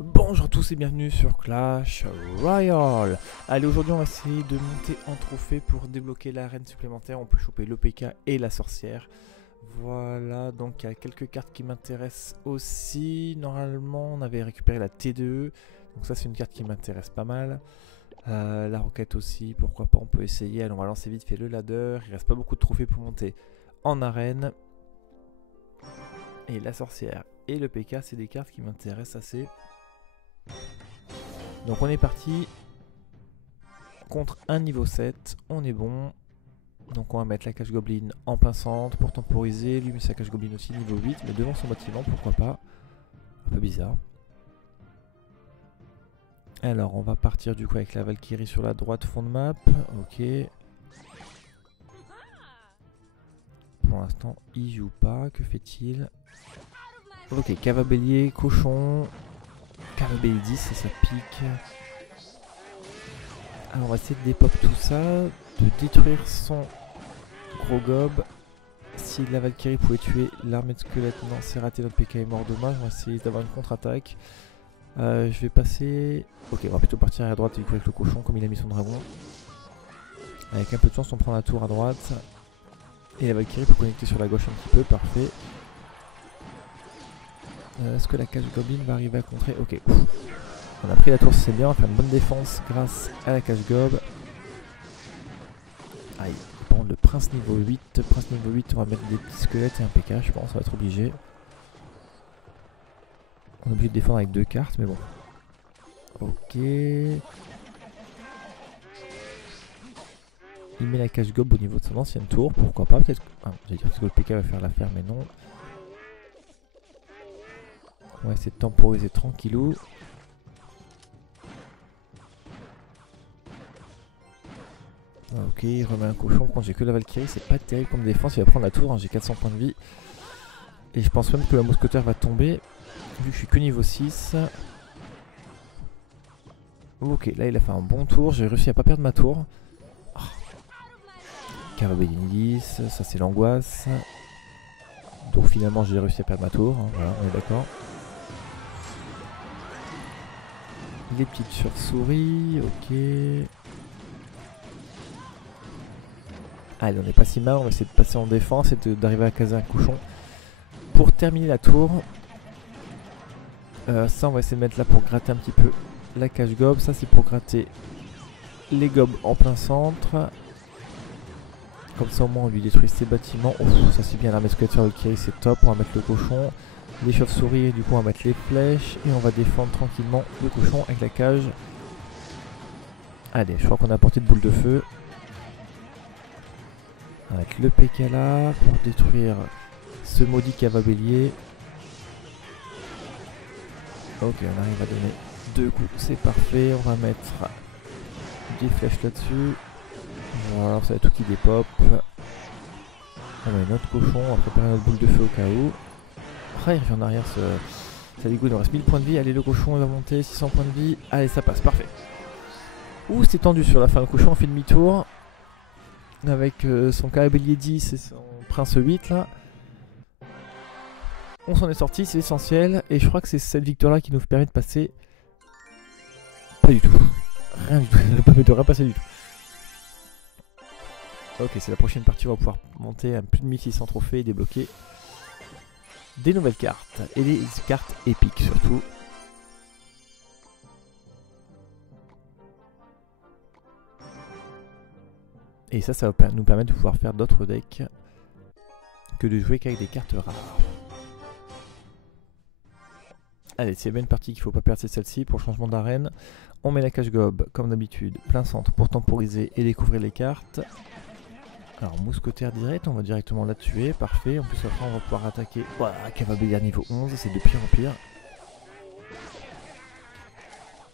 Bonjour à tous et bienvenue sur Clash Royale. Allez, aujourd'hui on va essayer de monter en trophée pour débloquer l'arène supplémentaire. On peut choper l'OPK et la sorcière. Voilà, donc il y a quelques cartes qui m'intéressent aussi. Normalement on avait récupéré la T2E, donc ça c'est une carte qui m'intéresse pas mal. La roquette aussi, pourquoi pas, on peut essayer. Allez, on va lancer vite fait le ladder. Il reste pas beaucoup de trophées pour monter en arène. Et la sorcière et le PK, c'est des cartes qui m'intéressent assez. Donc on est parti contre un niveau 7, on est bon. Donc on va mettre la cage goblin en plein centre pour temporiser. Lui met sa cage goblin aussi niveau 8, mais devant son bâtiment, pourquoi pas. Un peu bizarre. Alors on va partir du coup avec la Valkyrie sur la droite fond de map. Ok. Pour l'instant il joue pas, que fait-il? Ok, cava bélier, cochon. Cava bélier 10, ça pique. Alors on va essayer de dépop tout ça, de détruire son gros gob. Si la Valkyrie pouvait tuer l'armée de squelettes, non c'est raté, notre PK est mort, dommage. On va essayer d'avoir une contre-attaque. Je vais passer... Ok, on va plutôt partir à droite du coup avec le cochon comme il a mis son dragon. Avec un peu de chance on prend la tour à droite. Et la Valkyrie peut connecter sur la gauche un petit peu, parfait. Est-ce que la cage goblin va arriver à contrer? Ok, on a pris la tour, c'est bien, on va faire une bonne défense grâce à la cage gob. Aïe, par contre le prince niveau 8, on va mettre des petits squelettes et un PK, je pense, on va être obligé. On est obligé de défendre avec deux cartes, mais bon. Ok. Il met la cage gob au niveau de son ancienne tour, pourquoi pas, peut-être... Ah, j'allais dire que le PK va faire l'affaire, mais non. On va essayer de temporiser tranquillou. Ok, il remet un cochon. Quand j'ai que la Valkyrie, c'est pas terrible comme défense. Il va prendre la tour, hein, j'ai 400 points de vie. Et je pense même que la mousquetaire va tomber, vu que je suis que niveau 6. Ok, là il a fait un bon tour. J'ai réussi à pas perdre ma tour. Oh. Carabellis, ça c'est l'angoisse. Donc finalement j'ai réussi à perdre ma tour. Hein, voilà, on est d'accord. Les petites chauves-souris, ok. Allez, on est pas si mal, on va essayer de passer en défense et d'arriver à caser un cochon. Pour terminer la tour, ça on va essayer de mettre là pour gratter un petit peu la cage gob. Ça c'est pour gratter les gobs en plein centre. Comme ça au moins on lui détruit ses bâtiments. Oh, ça c'est bien, l'armée squelette sur Valkyrie, c'est top. On va mettre le cochon, les chauves-souris, du coup on va mettre les flèches. Et on va défendre tranquillement le cochon avec la cage. Allez, je crois qu'on a apporté de boule de feu. Avec le PK là pour détruire ce maudit cava bélier. Ok, on arrive à donner deux coups, c'est parfait. On va mettre des flèches là-dessus. Voilà, ça va être tout qui dépop. On met notre cochon, on va préparer notre boule de feu au cas où. Ah, il revient en arrière, ça dégoûte, il nous reste 1000 points de vie. Allez, le cochon il va monter, 600 points de vie. Allez, ça passe, parfait. Ouh, c'était tendu sur la fin. Le cochon on fait demi-tour. Avec son cavalier 10 et son prince 8 là. On s'en est sorti, c'est l'essentiel. Et je crois que c'est cette victoire là qui nous permet de passer. Pas du tout. Rien du tout. Ça ne permet de rien passer du tout. Ok, c'est la prochaine partie. On va pouvoir monter à plus de 1600 trophées et débloquer des nouvelles cartes. Et des cartes épiques surtout. Et ça va nous permettre de pouvoir faire d'autres decks que de jouer qu'avec des cartes rares. Allez, s'il y a bien une partie qu'il ne faut pas perdre, c'est celle-ci. Pour le changement d'arène, on met la cage gob, comme d'habitude, plein centre pour temporiser et découvrir les cartes. Alors, mousquetaire direct, on va directement la tuer, parfait. En plus, après, on va pouvoir attaquer. Voilà, Cavabéliard niveau 11, c'est de pire en pire.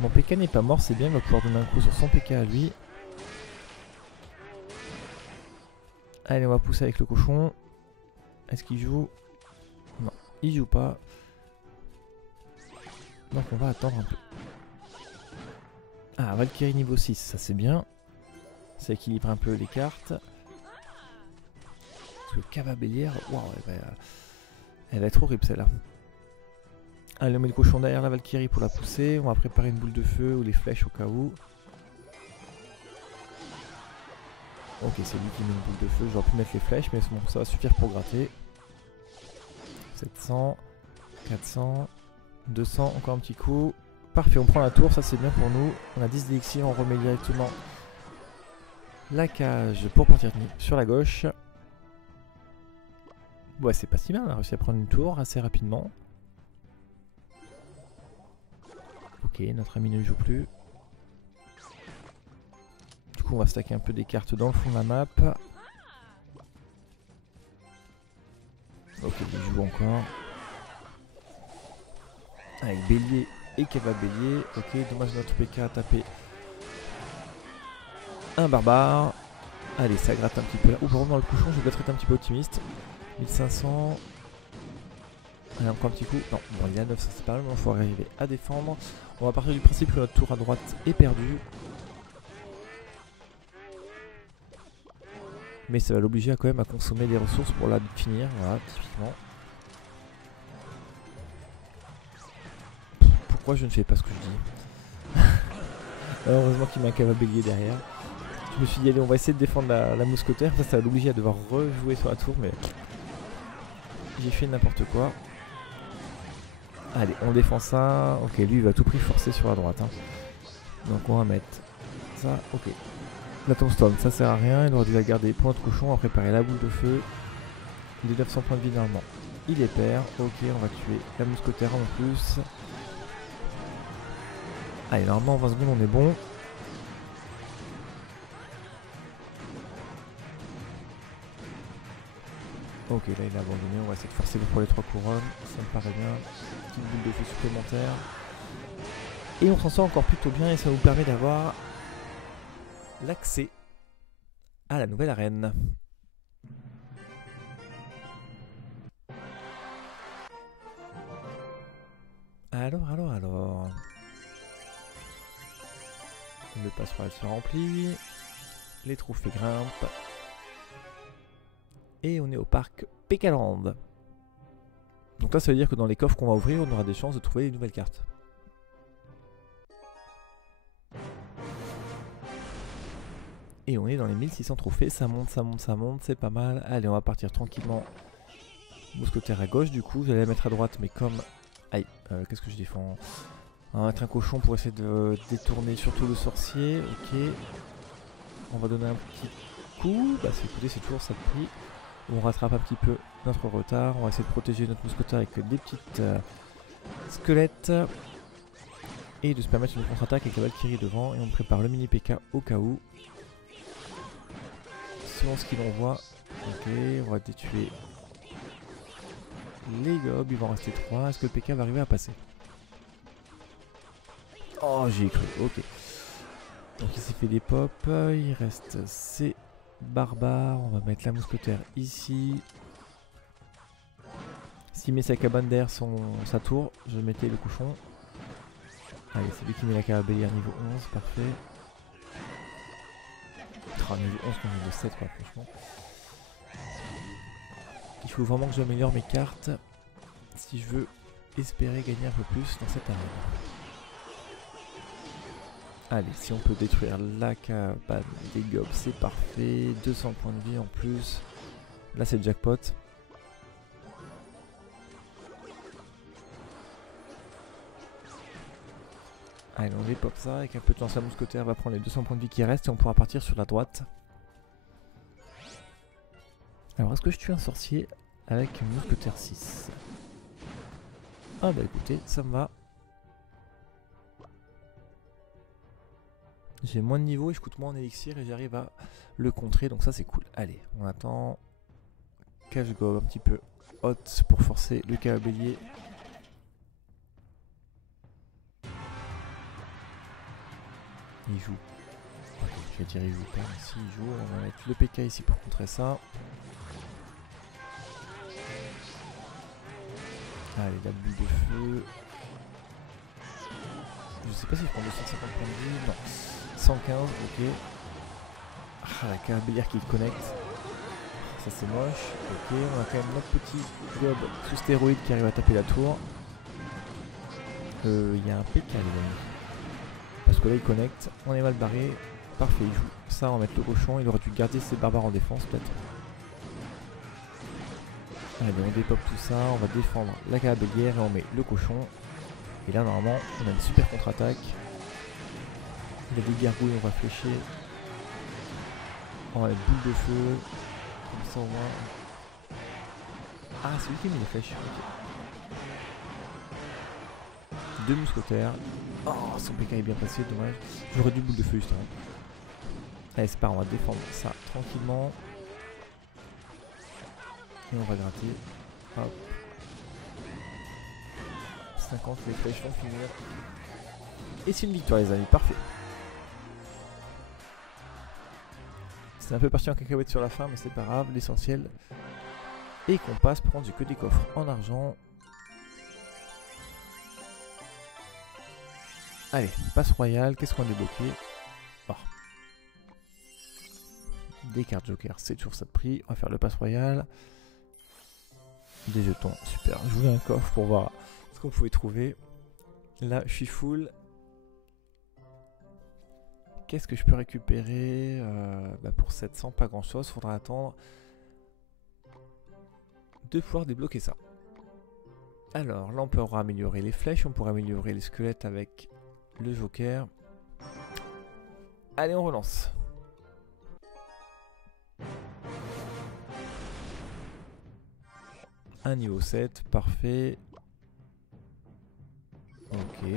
Mon PK n'est pas mort, c'est bien, il va pouvoir donner un coup sur son PK à lui. Allez, on va pousser avec le cochon. Est-ce qu'il joue? Non, il joue pas. Donc on va attendre un peu. Ah, Valkyrie niveau 6, ça c'est bien. Ça équilibre un peu les cartes. Parce que Cava Bélière, waouh, elle va être horrible celle-là. Allez, on met le cochon derrière la Valkyrie pour la pousser. On va préparer une boule de feu ou les flèches au cas où. Ok, c'est lui qui met une boule de feu. J'aurais pu mettre les flèches, mais bon, ça va suffire pour gratter. 700, 400, 200, encore un petit coup. Parfait, on prend la tour, ça c'est bien pour nous. On a 10 d'élixir, on remet directement la cage pour partir sur la gauche. Ouais, c'est pas si mal, on a réussi à prendre une tour assez rapidement. Ok, notre ami ne joue plus. Du coup, on va stacker un peu des cartes dans le fond de la map. Ok, il joue encore. Avec bélier et Keva bélier. Ok, dommage notre PK a tapé un barbare. Allez, ça gratte un petit peu là. Ouh, par contre, dans le cochon, je vais peut-être être un petit peu optimiste. 1500. Allez, encore un petit coup. Non, bon, il y a 900, c'est pas mal, mais il faut arriver à défendre. On va partir du principe que notre tour à droite est perdue. Mais ça va l'obliger à quand même à consommer des ressources pour la finir. Voilà, typiquement. Pourquoi je ne fais pas ce que je dis? Heureusement qu'il m'a un cava bélier derrière. Je me suis dit, allez, on va essayer de défendre la mousquetaire. Ça va l'obliger à devoir rejouer sur la tour, mais j'ai fait n'importe quoi. Allez, on défend ça. Ok, lui, il va à tout prix forcer sur la droite. Hein. Donc, on va mettre ça. Ok. La tombstone, ça sert à rien. Il aurait dû la garder pour notre cochon. On va préparer la boule de feu. Il est 900 points de vie normalement. Il les perd. Ok, on va tuer la mousquetaire en plus. Allez, normalement, en 20 secondes, on est bon. Ok, là il a abandonné, on va essayer de forcer pour les 3 couronnes, ça me paraît bien. Petite boule de feu supplémentaire. Et on s'en sort encore plutôt bien et ça nous permet d'avoir l'accès à la nouvelle arène. Alors. Le passeroire se remplit. Les trophées grimpent. Et on est au parc Pécaland. Donc là ça veut dire que dans les coffres qu'on va ouvrir on aura des chances de trouver une nouvelle carte. Et on est dans les 1600 trophées, ça monte, c'est pas mal. Allez, on va partir tranquillement. Mousquetaire à gauche du coup, j'allais la mettre à droite mais comme... Aïe, qu'est-ce que je défends? On va mettre un cochon pour essayer de détourner surtout le sorcier, ok. On va donner un petit coup, bah écoutez c'est toujours ça de prix. On rattrape un petit peu notre retard. On va essayer de protéger notre mousquetaire avec des petites squelettes. Et de se permettre une contre-attaque avec la Valkyrie devant. Et on prépare le mini PK au cas où. Selon ce qu'il envoie. Ok, on va détuer les gobs. Il va en rester 3. Est-ce que le PK va arriver à passer? Oh, j'y ai cru. Ok. Donc il s'est fait des pops. Il reste ces barbares. On va mettre la mousquetaire ici. S'il met sa cabane derrière sa tour, je mettais le cochon. Allez, c'est lui qui met la carabellière niveau 11, parfait. Oh, niveau 11 contre niveau 7 quoi, franchement. Il faut vraiment que j'améliore mes cartes si je veux espérer gagner un peu plus dans cette arène. Allez, si on peut détruire la cabane des gobs, c'est parfait. 200 points de vie en plus. Là, c'est le jackpot. Allez, on les pop ça. Avec un peu de chance, la mousquetaire va prendre les 200 points de vie qui restent et on pourra partir sur la droite. Alors, est-ce que je tue un sorcier avec une mousquetaire 6? Ah bah écoutez, ça me va. J'ai moins de niveau et je coûte moins en élixir et j'arrive à le contrer, donc ça c'est cool. Allez, on attend. Cache gob un petit peu hot pour forcer le cabellier. Il joue. Ok, je vais dire il joue pas, mais si il joue, on va mettre le PK ici pour contrer ça. Allez, la bulle de feu. Je sais pas si je prends 250 points de vie, non. 115, ok. Ah, la carabellière qui connecte. Ça c'est moche. Ok, on a quand même notre petit gob sous stéroïde qui arrive à taper la tour. Il y a un PK les amis. Parce que là il connecte, on est mal barré. Parfait, il joue. Ça, on va mettre le cochon. Il aurait dû garder ses barbares en défense peut-être. Allez, on dépop tout ça. On va défendre la cavabellière et on met le cochon. Et là, normalement, on a une super contre-attaque. Il y a des gargouilles, on va flécher. On va mettre boule de feu. Comme ça, au moins. Ah, c'est lui qui a mis les flèches. Okay. 2 mousquetaires. Oh, son PK est bien passé, dommage. J'aurais dû boule de feu justement. Allez, c'est pas grave, on va défendre ça tranquillement. Et on va gratter. Hop. 50, les flèches vont finir. Et c'est une victoire les amis, parfait. C'est un peu parti en cacahuète sur la fin, mais c'est pas grave, l'essentiel est qu'on passe prendre que des coffres en argent. Allez, passe royale, qu'est-ce qu'on a débloqué? Oh. Des cartes joker, c'est toujours ça de prix. On va faire le passe royal. Des jetons, super. Je voulais un coffre pour voir ce qu'on pouvait trouver. Là, je suis full. Qu'est-ce que je peux récupérer? Pour 700, pas grand-chose. Faudra attendre de pouvoir débloquer ça. Alors, là, on pourra améliorer les flèches. On pourra améliorer les squelettes avec le joker. Allez, on relance. Un niveau 7, parfait. Ok.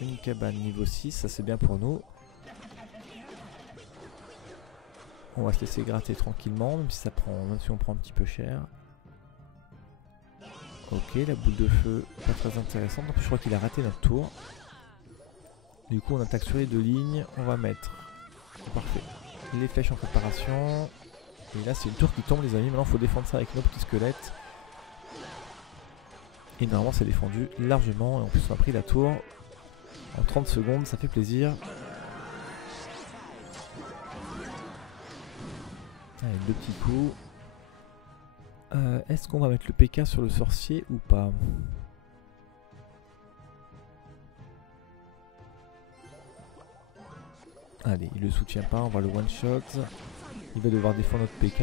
Une cabane niveau 6, ça c'est bien pour nous. On va se laisser gratter tranquillement, même si on prend un petit peu cher. Ok, la boule de feu, pas très intéressante. Donc je crois qu'il a raté notre tour. Du coup on attaque sur les 2 lignes. On va mettre, parfait, les flèches en préparation. Et là c'est une tour qui tombe les amis. Maintenant il faut défendre ça avec nos petits squelettes. Et normalement c'est défendu largement. Et en plus on a pris la tour en 30 secondes, ça fait plaisir. Allez, 2 petits coups. Est-ce qu'on va mettre le PK sur le sorcier ou pas? Allez, il le soutient pas, on va le one shot. Il va devoir défendre notre PK.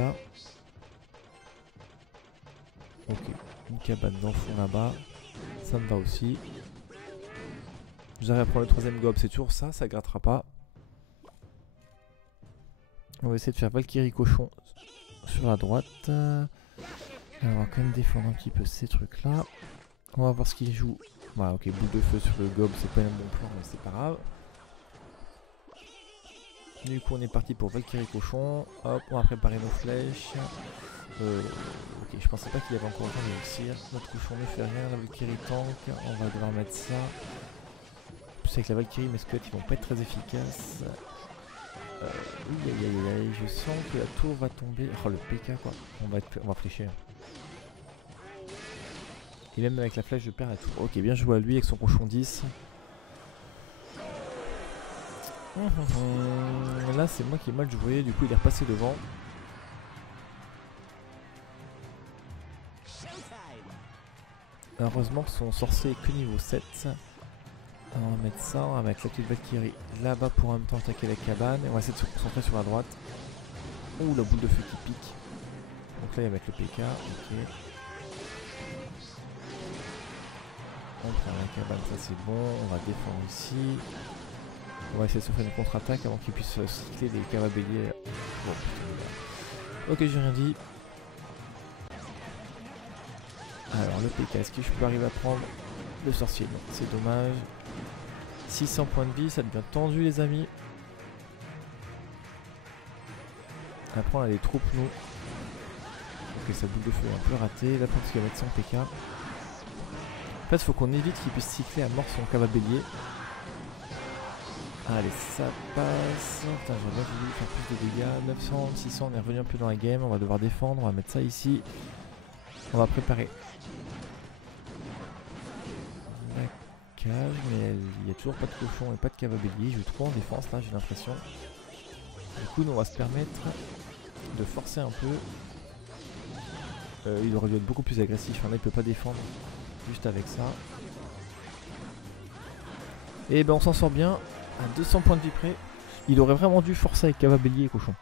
Ok, une cabane dans le fond là-bas. Ça me va aussi. J'arrive à prendre le 3ème gob, c'est toujours ça, ça grattera pas. On va essayer de faire Valkyrie cochon sur la droite. On va quand même défendre un petit peu ces trucs là. On va voir ce qu'il joue. Voilà, ok, boule de feu sur le gob, c'est pas un bon plan, mais c'est pas grave. Du coup, on est parti pour Valkyrie cochon. Hop, on va préparer nos flèches. Ok, je pensais pas qu'il y avait encore le temps de réussir. Notre cochon ne fait rien, la Valkyrie tank. On va devoir mettre ça. En plus, avec la Valkyrie, mes squelettes ils vont pas être très efficaces. Je sens que la tour va tomber. Oh, le PK quoi. On va flécher. Et même avec la flèche, je perds la tour. Ok, bien joué à lui avec son cochon 10. Là, c'est moi qui ai mal joué. Du coup, il est repassé devant. Heureusement que son sorcier est que niveau 7. On va mettre ça, on va mettre la petite Valkyrie là-bas pour en même temps attaquer la cabane. Et on va essayer de se concentrer sur la droite. Ouh, la boule de feu qui pique. Donc là, il va mettre le PK. Ok. On prend la cabane, ça c'est bon. On va défendre ici. On va essayer de se faire une contre-attaque avant qu'il puisse cycler des cavabelliers. Bon. Ok, j'ai rien dit. Alors, le PK, est-ce que je peux arriver à prendre le sorcier? Non, c'est dommage. 600 points de vie, ça devient tendu les amis. Après on a des troupes nous. Ok, sa boule de feu est un peu ratée. Là pour qu'il va mettre son PK. En fait il faut qu'on évite qu'il puisse cycler à mort son cavabellier. Allez, ça passe. Putain, j'aurais bien voulu faire plus de dégâts. 900, 600, on est revenu un peu dans la game. On va devoir défendre, on va mettre ça ici. On va préparer mais il n'y a toujours pas de cochon et pas de cavabellier. Je vais trop en défense là, j'ai l'impression. Du coup, nous, on va se permettre de forcer un peu. Il aurait dû être beaucoup plus agressif. Là, il peut pas défendre juste avec ça. Et ben on s'en sort bien, à 200 points de vie près. Il aurait vraiment dû forcer avec Cava, Bélier et Cochon.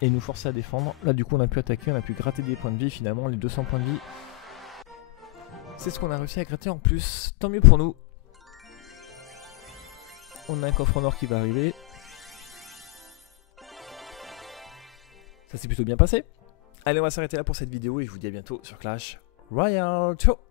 Et nous forcer à défendre. Là du coup on a pu attaquer, on a pu gratter des points de vie finalement, les 200 points de vie. C'est ce qu'on a réussi à gratter en plus, tant mieux pour nous. On a un coffre en or qui va arriver. Ça s'est plutôt bien passé. Allez, on va s'arrêter là pour cette vidéo et je vous dis à bientôt sur Clash Royale. Ciao!